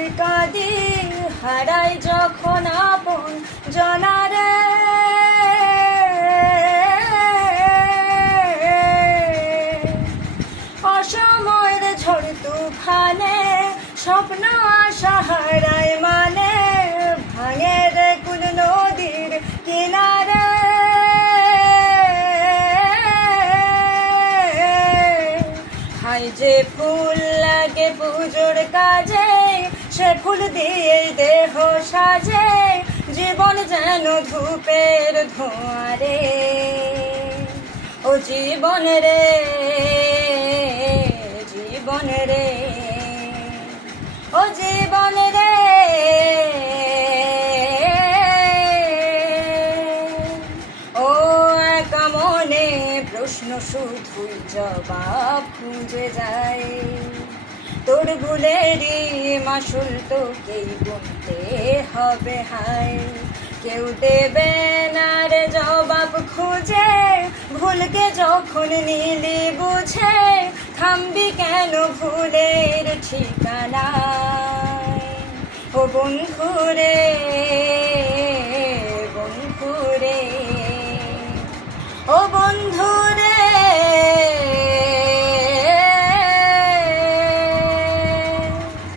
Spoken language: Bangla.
শুধুই কাঁদি, হারাই যখন আপন জনারে। অসময়ের ঝড় তুফানে স্বপ্ন আশা হারায় মানে, ভাঙে রে কুল নদীর কিনারে। হাই যে ফুল লাগে পুজোর কাজে, সে ফুল দিয়ে দেহ সাজে, জীবন যেন ধূপের ধোঁয়ারে। ও জীবন রে, জীবন রে, ও জীবন রে। ও একা মনে প্রশ্ন শুধুই জবাব খুঁজে যায়, তোর ভুলেরই মাসুল তোকেই গুনতে হবে হায়। কেউ দেবে না রে জবাব খুঁজে, ভুলকে যখন নিলি বুঝে, থামবি কেন ভুলের ঠিকানায়। ও বন্ধুরে, বন্ধুরে, ও বন্ধু।